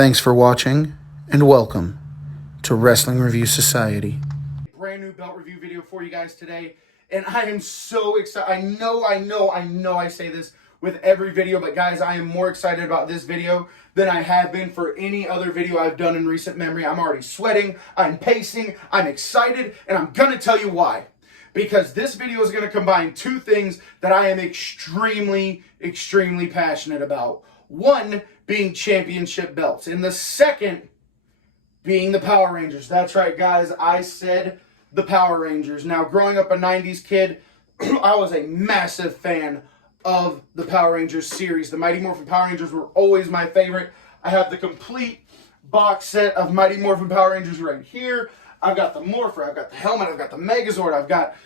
Thanks for watching, and welcome to Wrestling Review Society. Brand new belt review video for you guys today, and I am so excited. I know I say this with every video, but guys, I am more excited about this video than I have been for any other video I've done in recent memory. I'm already sweating, I'm pacing, I'm excited, and I'm gonna tell you why. Because this video is gonna combine two things that I am extremely passionate about. One being championship belts, and the second being the Power Rangers. That's right, guys, I said the Power Rangers. Now, growing up a 90s kid, I was a massive fan of the Power Rangers series. The Mighty Morphin Power Rangers were always my favorite. I have the complete box set of Mighty Morphin Power Rangers right here. I've got the Morpher, I've got the helmet, I've got the Megazord, I've got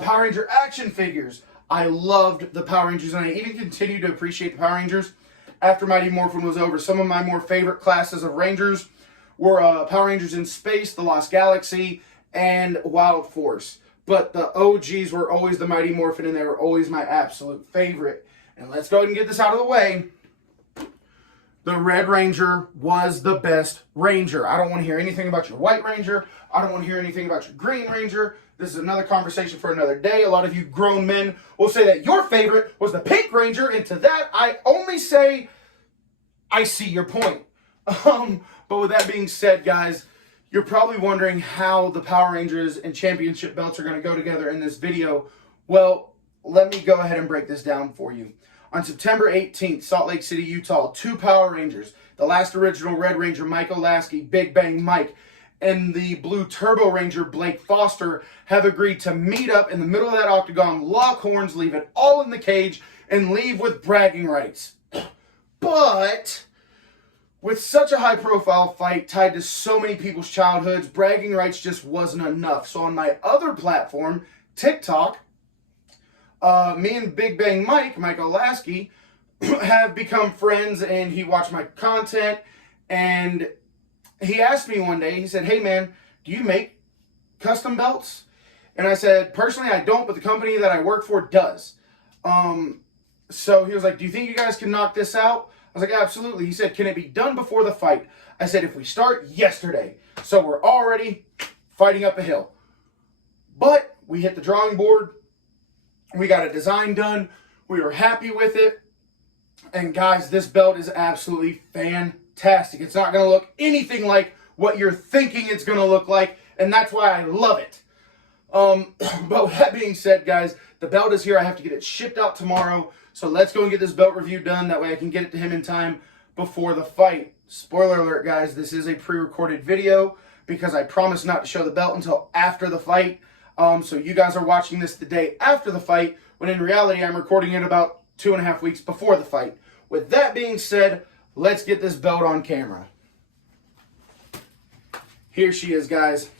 Power Ranger action figures. I loved the Power Rangers, and I even continue to appreciate the Power Rangers after Mighty Morphin was over. Some of my more favorite classes of Rangers were Power Rangers in Space, the Lost Galaxy, and Wild Force. But the OGs were always the Mighty Morphin, and they were always my absolute favorite. And let's go ahead and get this out of the way. The Red Ranger was the best Ranger. I don't want to hear anything about your White Ranger. I don't want to hear anything about your Green Ranger. This is another conversation for another day. A lot of you grown men will say that your favorite was the Pink Ranger, and to that, I only say, I see your point. But with that being said, guys, you're probably wondering how the Power Rangers and championship belts are going to go together in this video. Well, let me go ahead and break this down for you. On September 18th, Salt Lake City, Utah, two Power Rangers, the last original Red Ranger, Mike Olasky, Big Bang Mike, and the Blue Turbo Ranger, Blake Foster, have agreed to meet up in the middle of that octagon, lock horns, leave it all in the cage, and leave with bragging rights. But with such a high-profile fight tied to so many people's childhoods, bragging rights just wasn't enough. So on my other platform, TikTok, me and Big Bang Mike Olasky, have become friends, and he watched my content, and he asked me one day, he said, "Hey man, do you make custom belts?" And I said, "Personally, I don't, but the company that I work for does." So he was like, "Do you think you guys can knock this out?" I was like, "Absolutely." He said, "Can it be done before the fight?" I said, "If we start yesterday." So we're already fighting up a hill. But we hit the drawing board. We got a design done. We were happy with it. And guys, this belt is absolutely fantastic. It's not going to look anything like what you're thinking it's going to look like. And that's why I love it. But with that being said, guys, the belt is here. I have to get it shipped out tomorrow. So let's go and get this belt review done. That way I can get it to him in time before the fight. Spoiler alert, guys. This is a pre-recorded video because I promised not to show the belt until after the fight. So you guys are watching this the day after the fight, when in reality I'm recording it about 2.5 weeks before the fight. With that being said, let's get this belt on camera. Here she is, guys.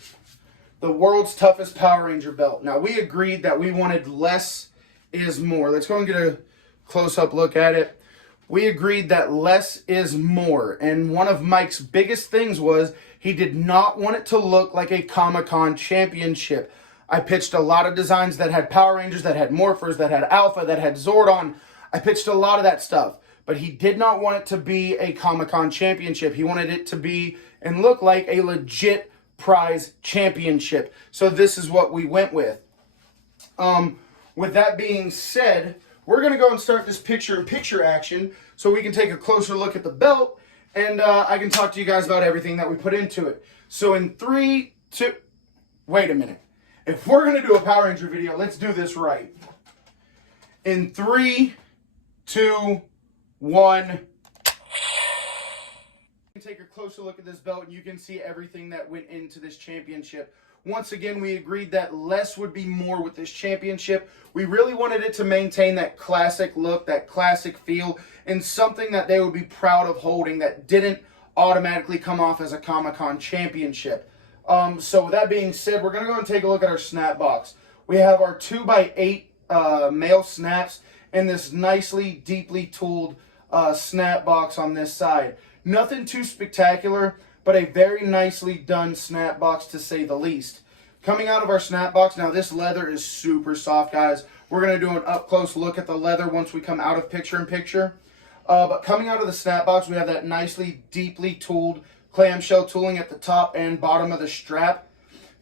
The world's toughest Power Ranger belt. Now, we agreed that we wanted less is more. Let's go and get a close-up look at it. We agreed that less is more. And one of Mike's biggest things was he did not want it to look like a Comic-Con championship. I pitched a lot of designs that had Power Rangers, that had Morphers, that had Alpha, that had Zordon. I pitched a lot of that stuff. But he did not want it to be a Comic-Con championship. He wanted it to be and look like a legit prize championship. So this is what we went with. With that being said, we're going to go and start this picture-in-picture action so we can take a closer look at the belt, and I can talk to you guys about everything that we put into it. So in 3, 2... Wait a minute. If we're going to do a Power Ranger video, let's do this right. In 3, 2, 1. Take a closer look at this belt and you can see everything that went into this championship. Once again, we agreed that less would be more with this championship. We really wanted it to maintain that classic look, that classic feel, and something that they would be proud of holding that didn't automatically come off as a Comic-Con championship. So with that being said, we're going to go and take a look at our snap box. We have our 2x8 male snaps and this nicely, deeply tooled snap box on this side. Nothing too spectacular, but a very nicely done snap box to say the least. Coming out of our snap box, now this leather is super soft, guys. We're going to do an up-close look at the leather once we come out of picture-in-picture. But coming out of the snap box, we have that nicely deeply tooled clamshell tooling at the top and bottom of the strap.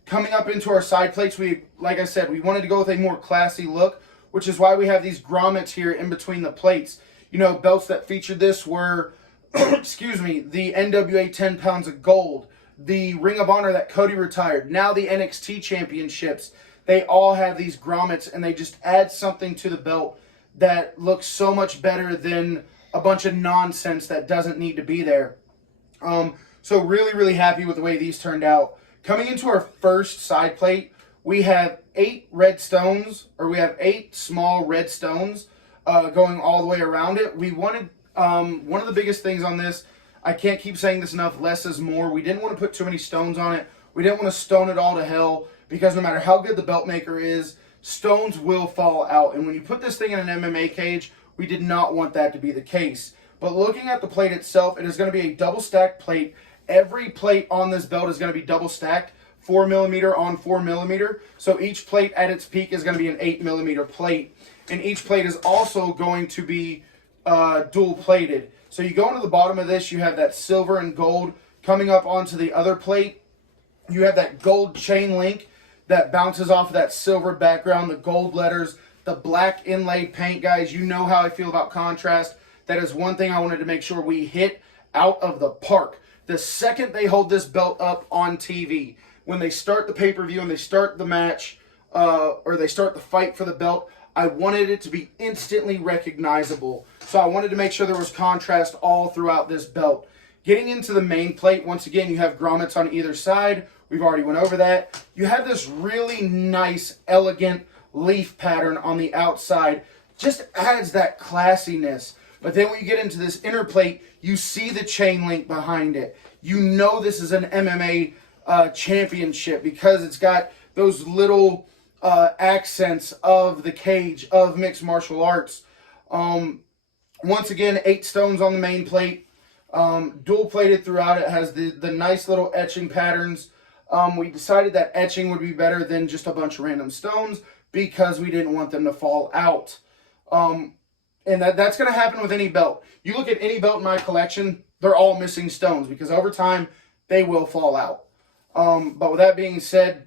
Coming up into our side plates, like I said, we wanted to go with a more classy look, which is why we have these grommets here in between the plates. You know, belts that featured this were, excuse me, the NWA 10 pounds of gold, the Ring of Honor that Cody retired, now the NXT championships. They all have these grommets, and they just add something to the belt that looks so much better than a bunch of nonsense that doesn't need to be there. So really, really happy with the way these turned out. Coming into our first side plate, we have 8 small red stones going all the way around it. We wanted, one of the biggest things on this, I can't keep saying this enough, less is more. We didn't want to put too many stones on it. We didn't want to stone it all to hell, because no matter how good the belt maker is, stones will fall out. And when you put this thing in an MMA cage, we did not want that to be the case. But looking at the plate itself, it is going to be a double stacked plate. Every plate on this belt is going to be double stacked, 4mm on 4mm. So each plate at its peak is going to be an 8mm plate. And each plate is also going to be dual plated. So you go into the bottom of this, you have that silver and gold. Coming up onto the other plate, you have that gold chain link that bounces off of that silver background, the gold letters, the black inlaid paint. Guys, you know how I feel about contrast. That is one thing I wanted to make sure we hit out of the park. The second they hold this belt up on TV, when they start the pay-per-view and they start the match, or they start the fight for the belt, I wanted it to be instantly recognizable. So I wanted to make sure there was contrast all throughout this belt. Getting into the main plate, once again, you have grommets on either side. We've already went over that. You have this really nice, elegant leaf pattern on the outside. Just adds that classiness. But then when you get into this inner plate, you see the chain link behind it. You know this is an MMA championship, because it's got those little accents of the cage of mixed martial arts. Once again, 8 stones on the main plate. Dual plated throughout. It has the nice little etching patterns. We decided that etching would be better than just a bunch of random stones, because we didn't want them to fall out. And that's going to happen with any belt. You look at any belt in my collection, they're all missing stones, because over time, they will fall out. But with that being said,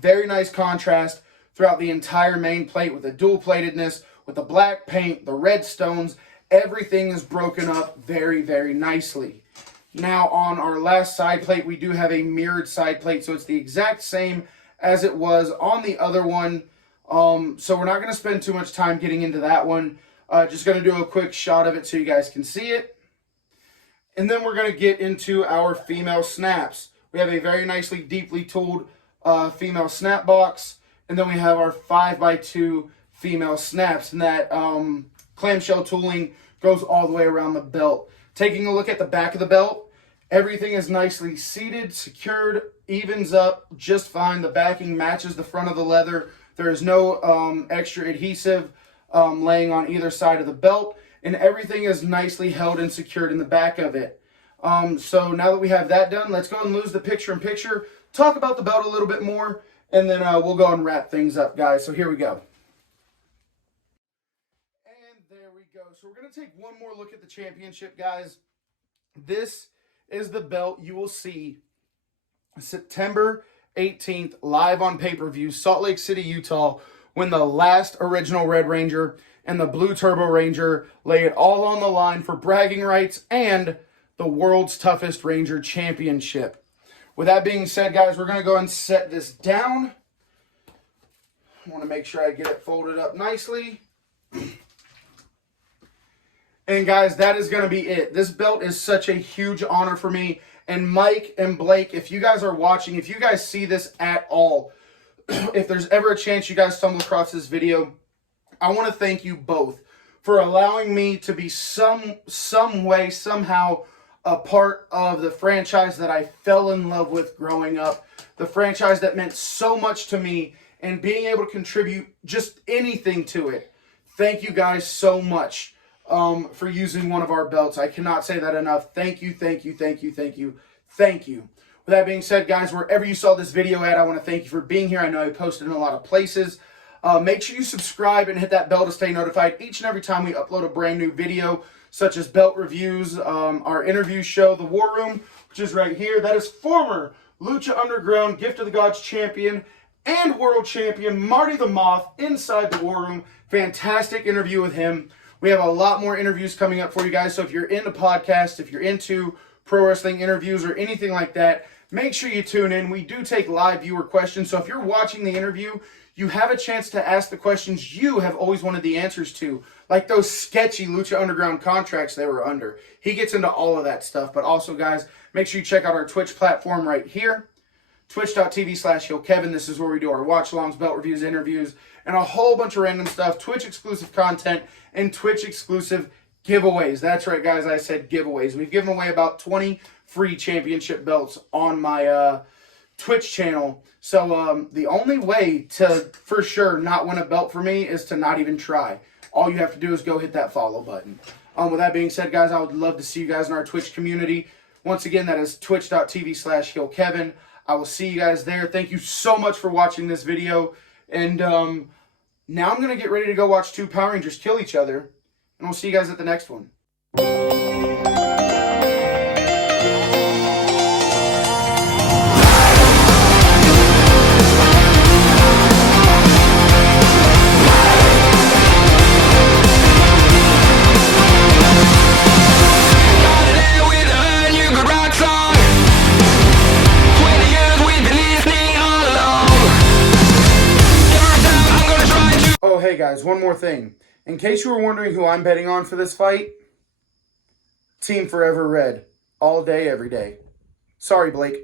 very nice contrast throughout the entire main plate with the dual platedness, with the black paint, the red stones. Everything is broken up very, very nicely. Now on our last side plate, we do have a mirrored side plate, so it's the exact same as it was on the other one. So we're not going to spend too much time getting into that one. Just going to do a quick shot of it so you guys can see it. And then we're going to get into our female snaps. We have a very nicely deeply tooled female snap box. And then we have our 5x2 female snaps. And that clamshell tooling goes all the way around the belt. Taking a look at the back of the belt, everything is nicely seated, secured, evens up just fine. The backing matches the front of the leather. There is no extra adhesive laying on either side of the belt, and everything is nicely held and secured in the back of it. So now that we have that done, let's go and lose the picture-in-picture, talk about the belt a little bit more, and then we'll go and wrap things up, guys. So here we go. And there we go. So we're going to take one more look at the championship, guys. This is the belt you will see September 18th, live on pay-per-view, Salt Lake City, Utah, when the last original Red Ranger and the Blue Turbo Ranger lay it all on the line for bragging rights and the World's Toughest Ranger Championship. With that being said, guys, we're going to go and set this down. I want to make sure I get it folded up nicely. And guys, that is going to be it. This belt is such a huge honor for me. And Mike and Blake, if you guys are watching, if you guys see this at all, if there's ever a chance you guys stumble across this video, I want to thank you both for allowing me to be some way, somehow, a part of the franchise that I fell in love with growing up. The franchise that meant so much to me, and being able to contribute just anything to it. Thank you guys so much for using one of our belts. I cannot say that enough. Thank you, thank you, thank you, thank you, thank you. With that being said, guys, wherever you saw this video at, I want to thank you for being here. I know I posted in a lot of places. Make sure you subscribe and hit that bell to stay notified each and every time we upload a brand new video, such as belt reviews, our interview show, The War Room, which is right here. That is former Lucha Underground Gift of the Gods champion and world champion Marty the Moth inside the War Room. Fantastic interview with him. We have a lot more interviews coming up for you guys, so if you're into podcasts, if you're into pro wrestling interviews or anything like that, make sure you tune in. We do take live viewer questions, so if you're watching the interview, you have a chance to ask the questions you have always wanted the answers to, like those sketchy Lucha Underground contracts they were under. He gets into all of that stuff, but also, guys, make sure you check out our Twitch platform right here, twitch.tv/HeelKevin. This is where we do our watch-alongs, belt reviews, interviews, and a whole bunch of random stuff, Twitch-exclusive content, and Twitch-exclusive giveaways. That's right, guys, I said giveaways. We've given away about 20 free championship belts on my Twitch channel. So the only way to, for sure, not win a belt for me is to not even try. All you have to do is go hit that follow button. With that being said, guys, I would love to see you guys in our Twitch community. Once again, that is twitch.tv/HeelKevin. I will see you guys there. Thank you so much for watching this video. And now I'm going to get ready to go watch two Power Rangers kill each other. And we'll see you guys at the next one. Oh, hey guys, one more thing. In case you were wondering who I'm betting on for this fight, Team Forever Red. All day, every day. Sorry, Blake.